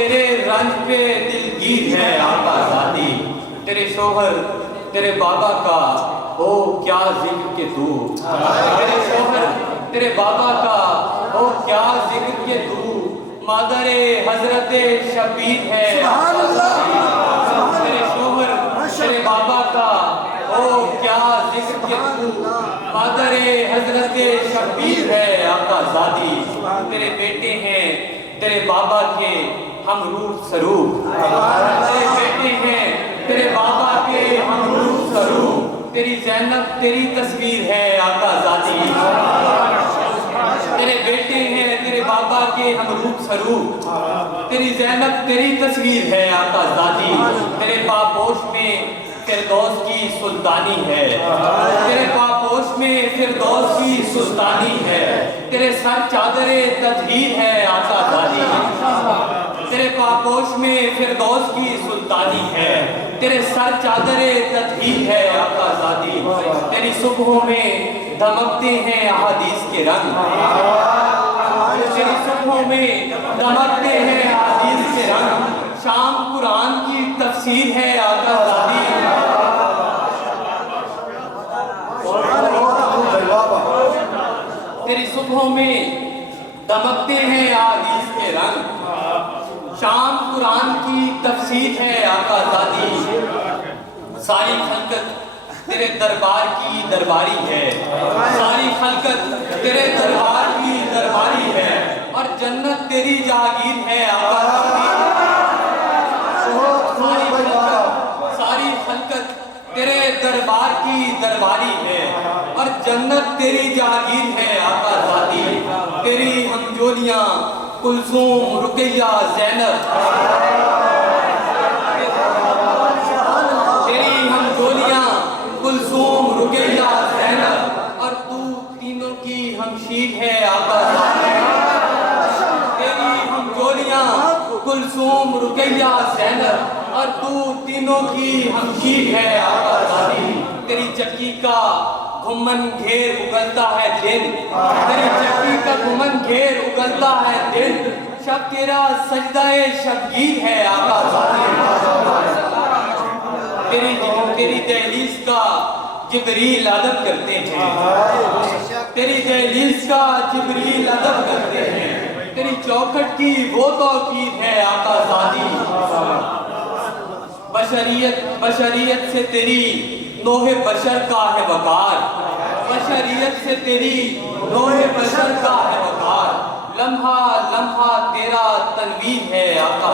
تیرے رنج پہ دلگیر ہے آقا زادی، تیرے شوہر تیرے بابا کا ہو کیا ذکر کہ تو، تیرے شوہر تیرے بابا کا ہو کیا ذکر کہ تو، مادر حضرت شبیر ہے آقا زادی، تیرے شوہر تیرے بابا کا ہو کیا ذکر کہ تو، مادر حضرت شبیر ہے آقا زادی، تیرے بیٹے ہیں تیرے بابا کے ہم روح سروح، تیرے بیٹے ہیں تیرے بابا کے ہم روح سروح، تیری زینب تیری تصویر ہے آقا زادی، تیرے بیٹے ہیں تیرے بابا کے ہم روح سروح، تیری زینب تیری تصویر ہے آقا زادی، تیرے پاپوش میں فردوس کی سلطانی ہے، تیرے پاپوش میں فردوس کی سلطانی ہے، تیرے سر چادر تطہیر ہے آقا زادی، تیرے پاپوش میں فردوس کی سلطانی ہے، تیرے سر چادر تطہیر ہے آقا زادی، تیری صبحوں میں دمکتے ہیں احادیث کے رنگ، تیری صبحوں میں دمکتے ہیں احادیث کے رنگ، شام قرآن کی تفسیر ہے آقا زادی، تیری صبحوں میں دمکتے ہیں احادیث کے رنگ، شام قرآن کی تفسیر ہے آقا زادی، ساری خلقت تیرے دربار کی درباری ہے، ساری خلقت تیرے دربار کی درباری ہے، اور جنت تیری جاگیر ہے آقا زادی، ساری خلقت تیرے دربار کی درباری ہے، اور جنت تیری جاگیر ہے آقا زادی، تیری ہمجولیاں کلثوم رقیہ زینب، تیری ہمجولیاں کلثوم رقیہ زینب، اور تو تینوں کی ہمشیر ہے آقا زادی، تیری ہمجولیاں کلثوم رقیہ زینب، اور تو تینوں کی ہمشیر ہے آقا زادی، تیری چکی کا گھمن گھیر اگلتا ہے دن، تیری چکی کا گھمن گھیر اگلتا ہے دن، شب تیرا سجدہ شبگیر ہے آقا زادی، تیری دہلیز کا جبریل ادب کرتے ہیں، تیری دہلیز کا جبریل ادب کرتے ہیں، تیری چوکھٹ کی وہ توقیر ہے آقا زادی، بشریت سے تیری نوح بشر کا ہے وقار، بشریت سے تیری نوح بشر کا ہے وقار، لمحہ لمحہ تیرا تنویر ہے آقا